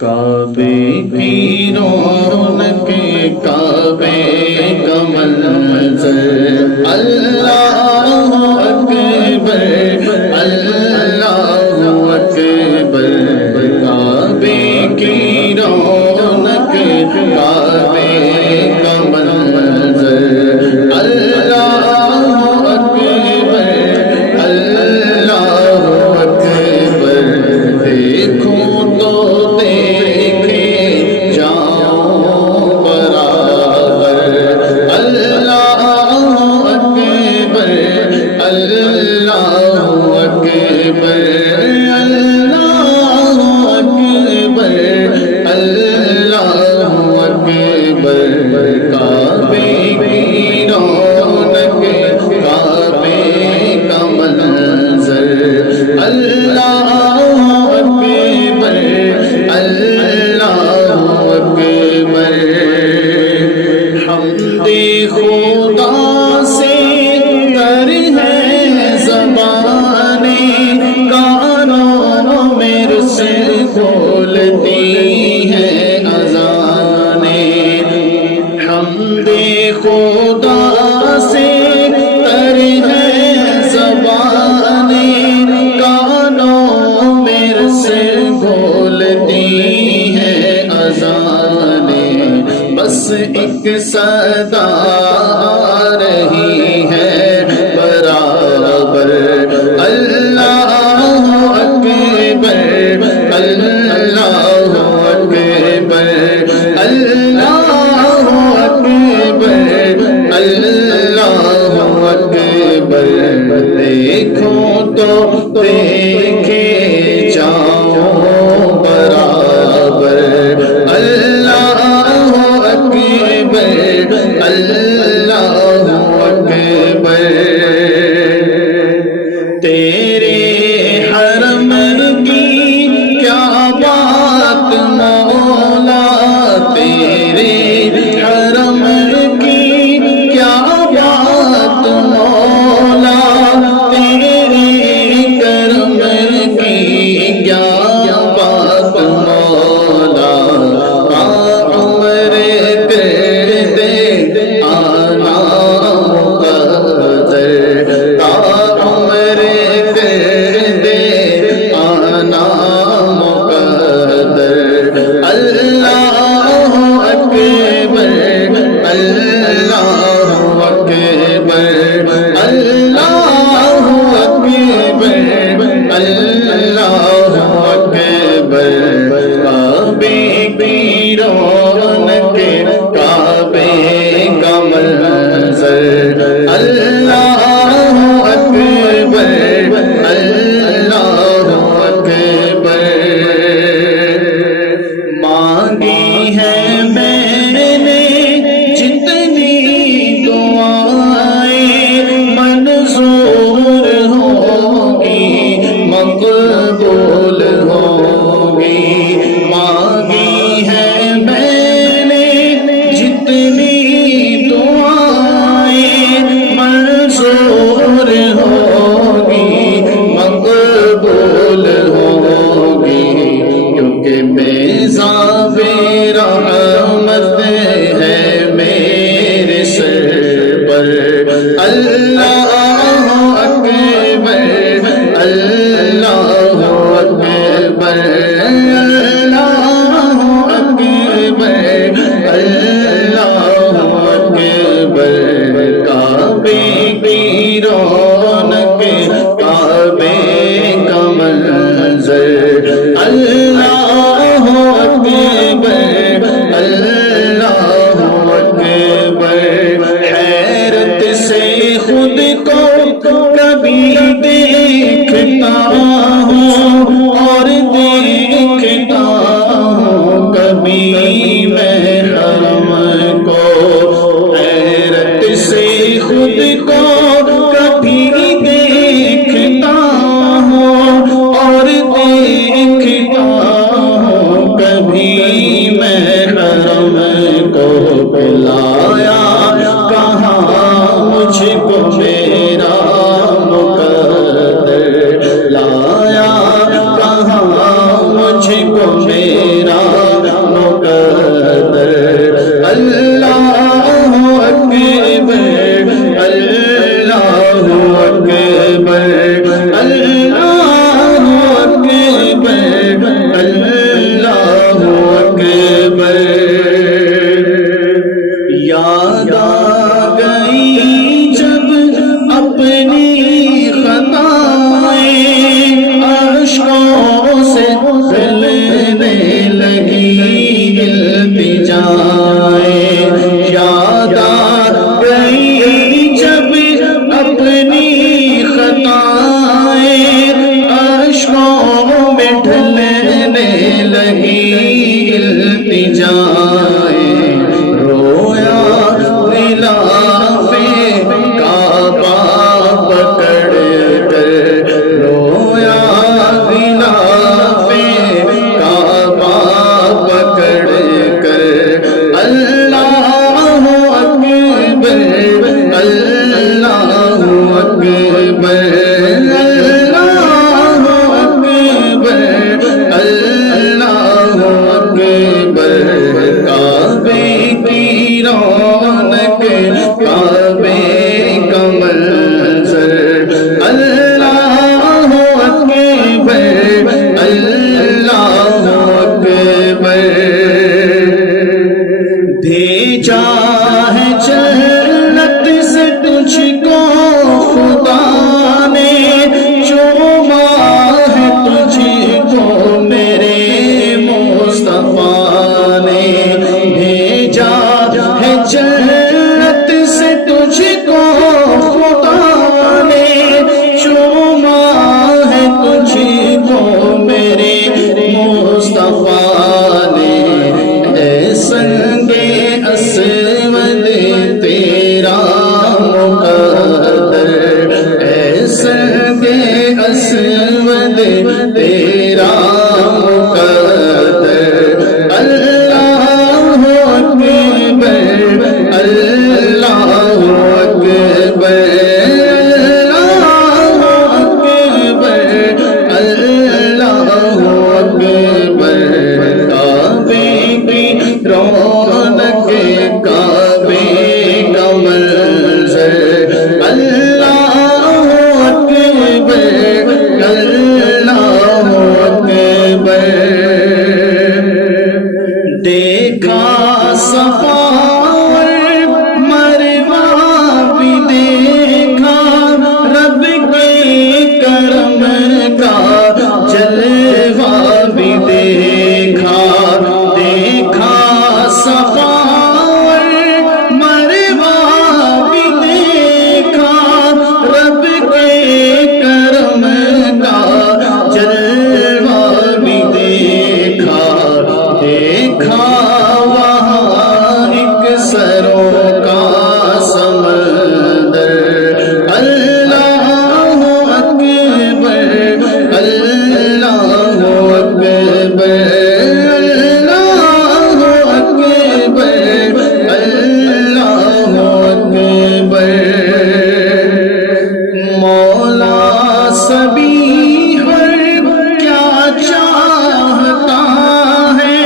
کعبے کی رونق کعبے کا منظر اللہ اکبر اللہ اکبر کعبے کی رونق کعبے کا منظر اللہ اکبر اللہ اکبر دیکھو تو دیکھے جاؤ برابر اللہ اکبر اللہ اکبر اللہ اکبر اللہ اکبر کعبے کی رونق کعبے کا منظر اللہ اکبر اللہ اکبر حمد خدا سے کر ہے زبانیں کانوں میں سے کھولتی ہے اذانیں حمد خدا سے کر ہے زبانیں کانوں میں سے کھولتی ہے اذانیں بس ایک صدا آ رہی ہے برابر اللہ اکبر اللہ اکبر اللہ اکبر اللہ اکبر دیکھو تو دیکھے جاؤ برابر اللہ اکبر اللہ اکبر تیرے حرم کی کیا بات مولا تیرے حرم کی کیا بات مولا تیرے کرم کی کیا بات مولا عمر کر دے آنا مقدر عمر کر دے آنا مقدر اللہ اکبر اللہ اکبر اللہ اکبر اللہ اکبر کعبے کی رونق کعبے کا منظر اللہ اکبر اللہ اکبر مانگی ہے میں نے جتنی دعائیں منظور ہوگی مقبول ہوگی مانگی ہے میں نے جتنی دعائیں منظور ہوگی مقبول ہوگی کیونکہ میزاب رحمت ہے میرے سر پر اللہ اکبر اللہ اکبر اللہ اکبر اللہ اکبر کعبے کی رونق کعبے کا منظر اللہ اکبر اللہ اکبر حیرت سے خود کو کبھی دیکھتا ہوں اور دیکھتا ہوں کبھی میں حرم کو حیرت سے خود کو کبھی دیکھتا ہوں اور دیکھتا ہوں کبھی میں حرم کو بلایا کہاں مجھ کو میرا مقدر لایا کہاں مجھ کو میرا جائے، یاد آ گئی جب اپنی خطائیں، اشکوں میں ڈھلنے لگی التجائیں، رویا غلاف کعبہ پکڑ کر، رویا غلاف کعبہ پکڑ کر، اللہ اکبر اللہ اکبر اللہ اکبر اللہ اکبر، کعبے کی رونق کعبے کا منظر، اللہ اکبر اللہ اکبر، بھیجا ہے جنت سے تجھ کو خدا نے، چوما ہے تجھ کو میرے مصطفیٰ نے، بھیجا ہے جنت سے تجھ کو خدا نے، چوما ہے تجھ کو میرے مصطفیٰ نے، اے سنگ اسود تیرا مقدر، اے سنگ اسود تیرا مقدر، اللہ اکبر اللہ اکبر اللہ اکبر اللہ اکبر، کعبے کی رونق کعبے کا منظر، اللہ اکبر اللہ اکبر، دیکھا صفا اور مروہ بھی دیکھا، رب کے کرم کا جلوہ بھی دیکھا، دیکھا صفا اور مروہ بھی دیکھا، رب کے کرم کا جلوہ بھی دیکھا، دیکھا وہاں ایک سروں کا سمندر، اللہ اکبر اللہ اکبر اللہ اکبر اللہ اکبر، مولا سبھی ہر کیا چاہتا ہے،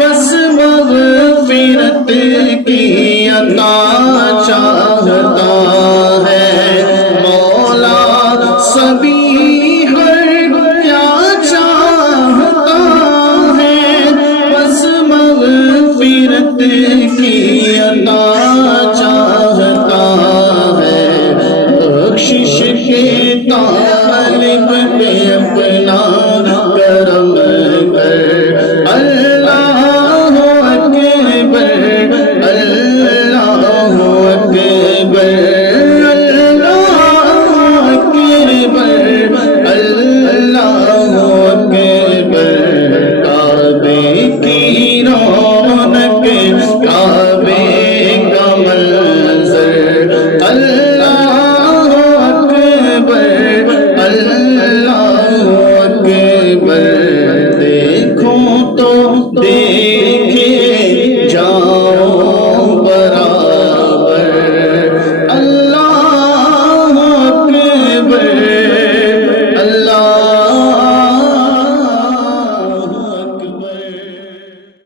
بس مغفرت کی عطا چاہتا ہے، مولا سبھی ہر کیا چاہتا ہے، بس مغفرت کی عطا چاہتا ہے، بخشش کے طالب پہ اپنا کرم کر، اللہ اکبر اللہ اکبر اللہ اکبر اللہ اکبر، کعبے کی رونق کعبے کا منظر، اللہ اکبر اللہ اکبر، دیکھو تو